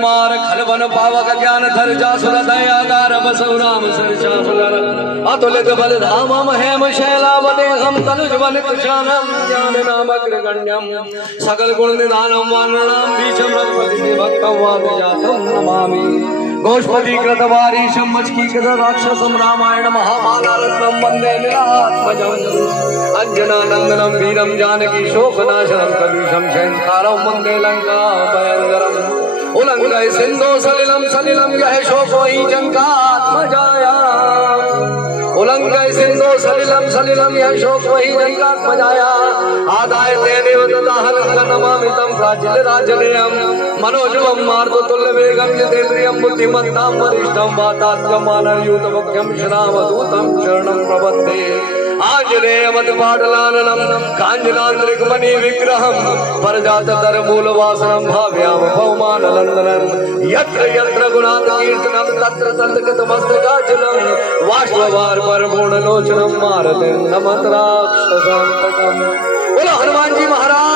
कुमार खलवन पावक ज्ञान धर जासुर दयागार बसव राम सरसा सुगर अतुलित बल धामम हेम शैलावदेहम तनुजवन कुशालम ज्ञान नामग्रगण्यम सकल गुण निधानम वानराम बीजम रघुपति भक्तम वाद जातम नमामि गोष्पति कृतवारीशम मचकीकृत राक्षसम रामायण महाभारतम वंदे निरात्मजम् अंजनानंदनम वीरम जानकी शोकनाशनम कलुषम संस्कारम वंदे लंका भयंकरम उल्लंघय सिंधु सलिलम सलिलम यह शोको ही जंकात्मजाया उल्लंघय सिंधु सलिलम सलिलम यह शोको ही जंकात्मजाया आदाय तेने वददाहनं नमामितं प्राचीन राजनेयम मनोजवम मार्ततुल्य वेगम यतेन्द्रियम बुद्धिमत्ताम वरिष्ठम वातात्ममानयुत मुख्यम श्रावदूतम शरणं प्रपद्ये आंजनेयमतिपाटलाननं काञ्चनाद्रिकमणि विग्रहं परजातधर मूलवासनं भाव्याम पवमाननन्दनं यत्र यत्र गुणातीर्थनं तत्र तत्र गतमस्तकाचलं वाष्पवार परपूर्णलोचनं मारतं नमत राक्षसान्तकम्। बोलो हनुमान जी महाराज